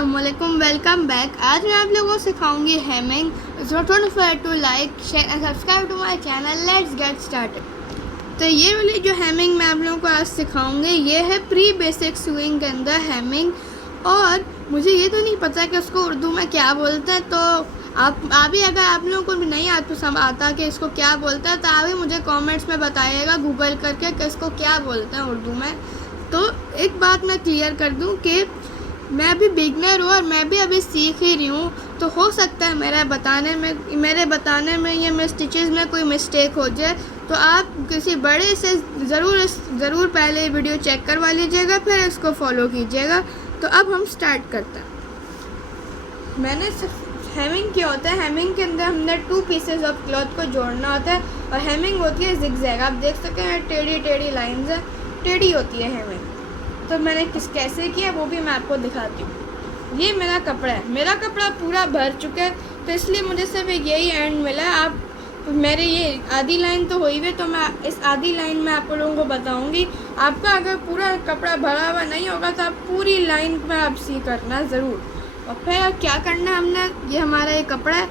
अस्सलामुअलैकुम, welcome back. आज मैं आप लोगों को सिखाऊंगी hemming. Don't forget to like, share and subscribe to my channel. Let's get started. तो ये वाली जो हेमिंग मैं आप लोगों को आज सिखाऊंगी ये है प्री बेसिक स्विंग के अंदर हेमिंग। और मुझे ये तो नहीं पता कि उसको उर्दू में क्या बोलते हैं, तो आप अभी अगर आप लोगों को भी नहीं आता कि इसको क्या बोलता है तो आप भी मुझे कमेंट्स में बताइएगा गूगल करके कि इसको क्या बोलते हैं उर्दू में। तो एक बात मैं क्लियर कर दूं कि मैं अभी बिगनर हूँ और मैं भी अभी सीख ही रही हूँ, तो हो सकता है मेरे बताने में ये स्टिचेस में कोई मिस्टेक हो जाए, तो आप किसी बड़े से ज़रूर पहले वीडियो चेक करवा लीजिएगा, फिर इसको फॉलो कीजिएगा। तो अब हम स्टार्ट करते हैं। मैंने हेमिंग क्या होता है, हेमिंग के अंदर हमने 2 पीसेस ऑफ क्लॉथ को जोड़ना होता है और हेमिंग होती है जिगजैग। आप देख सकते हैं टेढ़ी लाइंस है, टेढ़ी होती है हेमिंग। तो मैंने कैसे किया वो भी मैं आपको दिखाती हूँ। ये मेरा कपड़ा पूरा भर चुका है, तो इसलिए मुझे सिर्फ यही एंड मिला है। आप मेरे ये आधी लाइन तो हुई है, तो मैं इस आधी लाइन में आप लोगों को बताऊंगी। आपका अगर पूरा कपड़ा भरा हुआ नहीं होगा तो आप पूरी लाइन में आप सी करना ज़रूर। और फिर क्या करना है हमने, ये हमारा ये कपड़ा है।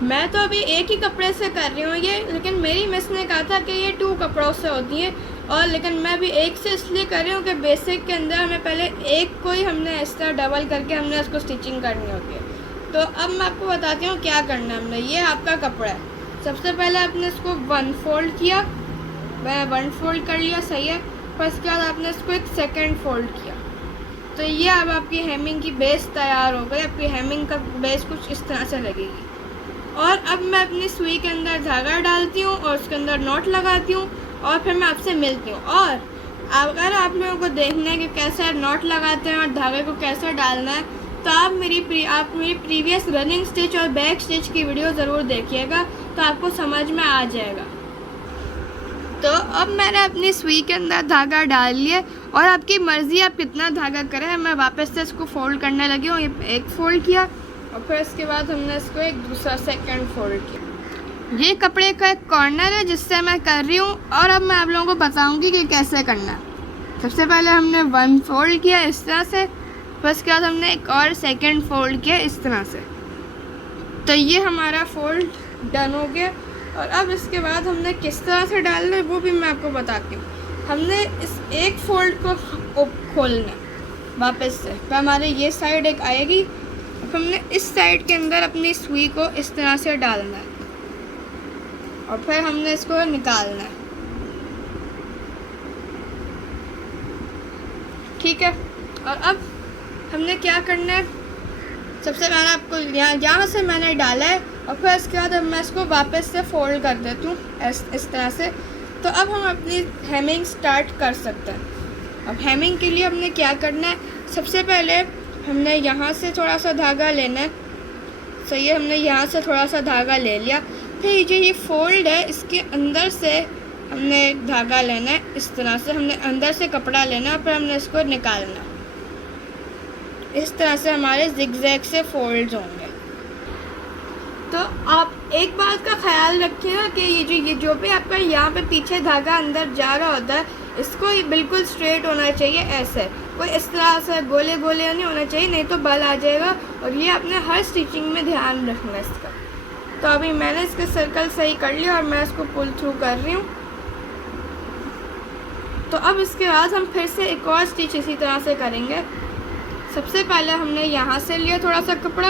मैं तो अभी एक ही कपड़े से कर रही हूँ ये, लेकिन मेरी मिस ने कहा था कि ये 2 कपड़ों से होती है, और लेकिन मैं अभी एक से इसलिए कर रही हूँ कि बेसिक के अंदर हमें पहले एक को ही हमने इस तरह डबल करके हमने उसको स्टिचिंग करनी होती है। तो अब मैं आपको बताती हूँ क्या करना है हमने। ये आपका कपड़ा है, सबसे पहले आपने इसको 1 फोल्ड किया, 1 फोल्ड कर लिया, सही है। फिर उसके बाद आपने इसको एक 2nd फोल्ड किया। तो ये अब आपकी हेमिंग की बेस तैयार हो गई। आपकी हेमिंग का बेस कुछ इस तरह से लगेगी। और अब मैं अपनी सुई के अंदर धागा डालती हूँ और उसके अंदर नॉट लगाती हूँ, और फिर मैं आपसे मिलती हूँ। और अगर आप लोगों को देखना है कि कैसे नॉट लगाते हैं और धागे को कैसे डालना है, तो आप मेरी प्रीवियस रनिंग स्टिच और बैक स्टिच की वीडियो ज़रूर देखिएगा, तो आपको समझ में आ जाएगा। तो अब मैंने अपनी सुई के अंदर धागा डाल लिया, और आपकी मर्ज़ी आप कितना धागा करें। मैं वापस से इसको फोल्ड करने लगी हूँ। ये 1 फोल्ड किया और फिर इसके बाद हमने इसको एक दूसरा 2nd फोल्ड किया। ये कपड़े का एक कॉर्नर है जिससे मैं कर रही हूँ, और अब मैं आप लोगों को बताऊँगी कि कैसे करना है। सबसे पहले हमने 1 फोल्ड किया इस तरह से, फिर उसके बाद हमने एक और 2nd फोल्ड किया इस तरह से। तो ये हमारा फोल्ड डन हो गया। और अब इसके बाद हमने किस तरह से डालना है वो भी मैं आपको बताती हूँ। हमने इस एक फोल्ड को खोलना वापस से, तो हमारे ये साइड एक आएगी, फिर हमने इस साइड के अंदर अपनी सुई को इस तरह से डालना है, और फिर हमने इसको निकालना है, ठीक है। और अब हमने क्या करना है, सबसे पहले आपको यहाँ से मैंने डाला है, और फिर इसके बाद मैं इसको वापस से फोल्ड कर देती हूँ इस तरह से। तो अब हम अपनी हेमिंग स्टार्ट कर सकते हैं। अब हेमिंग के लिए हमने क्या करना है, सबसे पहले हमने यहाँ से थोड़ा सा धागा लेना है, सही है। हमने यहाँ से थोड़ा सा धागा ले लिया, फिर जो ये फोल्ड है इसके अंदर से हमने धागा लेना है इस तरह से। हमने अंदर से कपड़ा लेना है, फिर हमने इसको निकालना। इस तरह से हमारे जिगजैग से फोल्ड्स होंगे। तो आप एक बात का ख्याल रखिएगा कि ये जो भी आपका यहाँ पे पीछे धागा अंदर जा रहा होता है, इसको बिल्कुल स्ट्रेट होना चाहिए, ऐसे कोई इस तरह से गोले नहीं होना चाहिए, नहीं तो बल आ जाएगा। और ये आपने हर स्टिचिंग में ध्यान रखना है इसका। तो अभी मैंने इसके सर्कल सही कर लिया और मैं इसको पुल थ्रू कर रही हूँ। तो अब इसके बाद हम फिर से एक और स्टिच इसी तरह से करेंगे। सबसे पहले हमने यहाँ से लिया थोड़ा सा कपड़ा,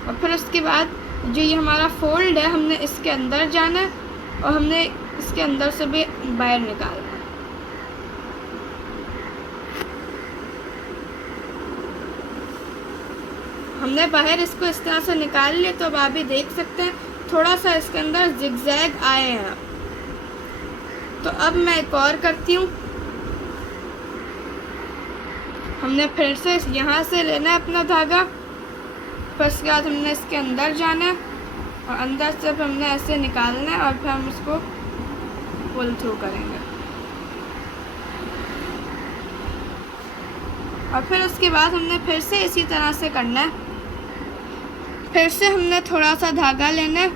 और फिर उसके बाद जो ये हमारा फोल्ड है हमने इसके अंदर जाना है, और हमने इसके अंदर से भी बाहर निकालना है। हमने बाहर इसको इस तरह से निकाल लिया। तो अब आप भी देख सकते हैं थोड़ा सा इसके अंदर जिगजैग आए हैं। तो अब मैं एक और करती हूँ। हमने फिर से यहाँ से लेना है अपना धागा, फिर उसके बाद हमने इसके अंदर जाना है, और अंदर से हमने ऐसे निकालना है, और फिर हम इसको पुल थ्रू करेंगे। और फिर उसके बाद हमने फिर से इसी तरह से करना है। फिर से हमने थोड़ा सा धागा लेना है,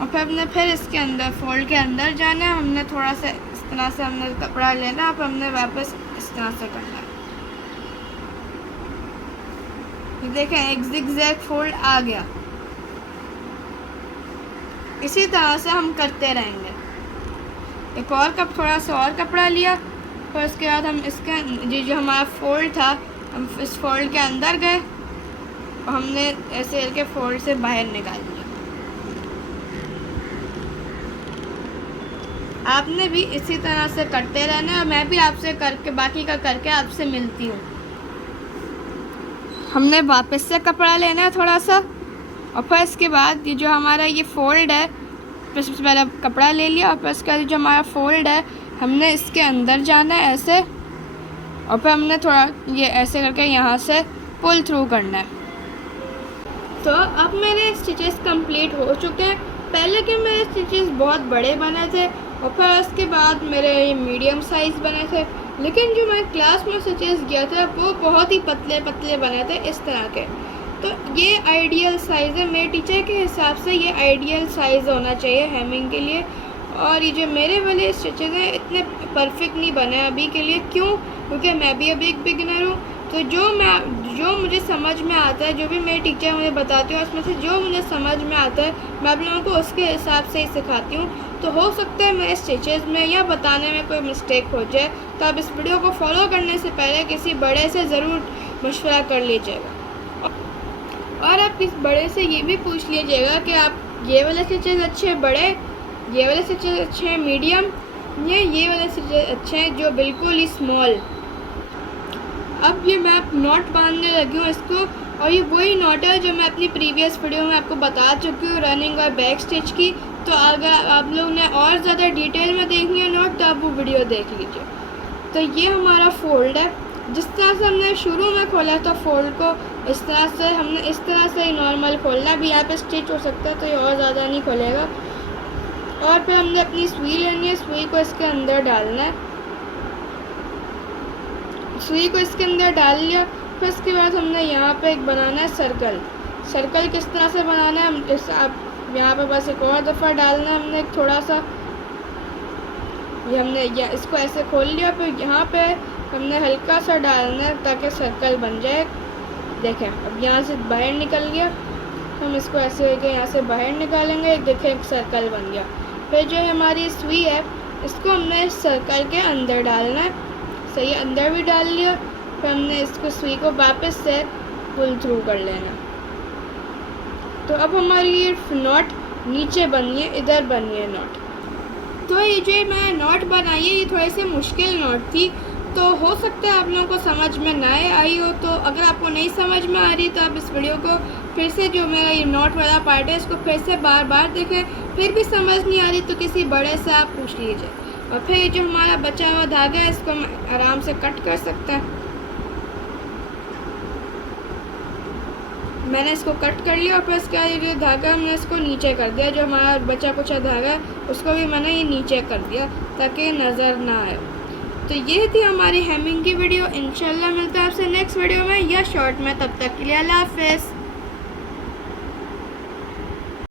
और फिर हमने फिर इसके अंदर फोल्ड के अंदर जाना है। हमने थोड़ा सा इस तरह से हमने कपड़ा लेना है, अब हमने वापस इस तरह से करना है। ये देखें एक जिगजैग फोल्ड आ गया। इसी तरह से हम करते रहेंगे। एक और थोड़ा सा और कपड़ा लिया, फिर उसके बाद हम इसके जो हमारा फोल्ड था, हम इस फोल्ड के अंदर गए और हमने ऐसे के फोल्ड से बाहर निकाल लिया। आपने भी इसी तरह से करते रहना है और मैं भी आपसे करके बाकी का करके आपसे मिलती हूँ। हमने वापस से कपड़ा लेना है थोड़ा सा, और फिर इसके बाद ये जो हमारा ये फोल्ड है, फिर सबसे पहले कपड़ा ले लिया और फिर इसके बाद जो हमारा फोल्ड है हमने इसके अंदर जाना है ऐसे, और फिर हमने थोड़ा ये ऐसे करके यहाँ से पुल थ्रू करना है। तो अब मेरे स्टिचेस कंप्लीट हो चुके हैं। पहले के मेरे स्टिचेस बहुत बड़े बने थे और फिर उसके बाद मेरे ये मीडियम साइज़ बने थे, लेकिन जो मैं क्लास में स्टिचेस किया था वो बहुत ही पतले पतले बने थे इस तरह के। तो ये आइडियल साइज़ है, मेरे टीचर के हिसाब से ये आइडियल साइज़ होना चाहिए हेमिंग के लिए। और ये जो मेरे वाले स्टिचेस हैं इतने परफेक्ट नहीं बने अभी के लिए। क्यों? क्योंकि मैं भी अभी एक बिगिनर हूँ। तो जो मुझे समझ में आता है, जो भी मेरे टीचर मुझे बताती हूँ, उसमें से जो मुझे समझ में आता है मैं आप लोगों को उसके हिसाब से ही सिखाती हूँ। तो हो सकता है मेरे स्टिचेस में या बताने में कोई मिस्टेक हो जाए, तो आप इस वीडियो को फॉलो करने से पहले किसी बड़े से ज़रूर मशवरा कर लीजिएगा। और आप इस बड़े से ये भी पूछ लीजिएगा कि आप ये वाले स्टिचेस अच्छे बड़े, ये वाले स्टिचेस अच्छे हैं मीडियम, ये वाले स्टिचेस अच्छे हैं जो बिल्कुल ही स्मॉल। अब ये मैं नॉट बांधने लगी हूँ इसको, और ये वही नॉट है जो मैं अपनी प्रीवियस वीडियो में आपको बता चुकी हूँ रनिंग और बैक स्टिच की। तो अगर आप लोग ने और ज़्यादा डिटेल में देखनी है नॉट, तो आप वो वीडियो देख लीजिए। तो ये हमारा फोल्ड है। जिस तरह से हमने शुरू में खोला था फोल्ड को, इस तरह से हमने इस तरह से ही नॉर्मल खोलना। भी यहाँ पे स्टिच हो सकता है तो ये और ज़्यादा नहीं खोलेगा। और फिर हमने अपनी सुई लेनी है, सुई को इसके अंदर डालना है। सुई को इसके अंदर डाल लिया, फिर उसके बाद हमने यहाँ पे एक बनाना है सर्कल। सर्कल किस तरह से बनाना है, हम इस आप यहाँ पे बस एक और दफ़ा डालना है हमने थोड़ा सा। ये हमने इसको ऐसे खोल लिया, फिर यहाँ पे हमने हल्का सा डालना है ताकि सर्कल बन जाए। देखें अब यहाँ से बाहर निकल गया, हम इसको ऐसे करके यहाँ से बाहर निकालेंगे। देखें एक सर्कल बन गया। फिर जो हमारी सुई है इसको हमने इस सर्कल के अंदर डालना है। सही अंदर भी डाल लिया, फिर हमने इसको सुई को वापस से पुल थ्रू कर लेना। तो अब हमारी ये नॉट नीचे बनी है, इधर बनी है नॉट। तो ये जो मैं नॉट बनाई है ये थोड़ी सी मुश्किल नॉट थी, तो हो सकता है आप लोगों को समझ में ना आई हो। तो अगर आपको नहीं समझ में आ रही तो आप इस वीडियो को फिर से, जो मेरा ये नॉट वाला पार्ट है, इसको फिर से बार बार देखें। फिर भी समझ नहीं आ रही तो किसी बड़े से आप पूछ लीजिए। और फिर जो हमारा बचा हुआ धागा है इसको हम आराम से कट कर सकते हैं। मैंने इसको कट कर लिया और फिर इसके बाद ये जो धागा हमने इसको नीचे कर दिया। जो हमारा बचा कुचा धागा है उसको भी मैंने ये नीचे कर दिया ताकि नज़र ना आए। तो ये थी हमारी हेमिंग की वीडियो। इंशाल्लाह मिलता है आपसे नेक्स्ट वीडियो में या शॉर्ट में। तब तक के लिए अल्लाह हाफ़िज़।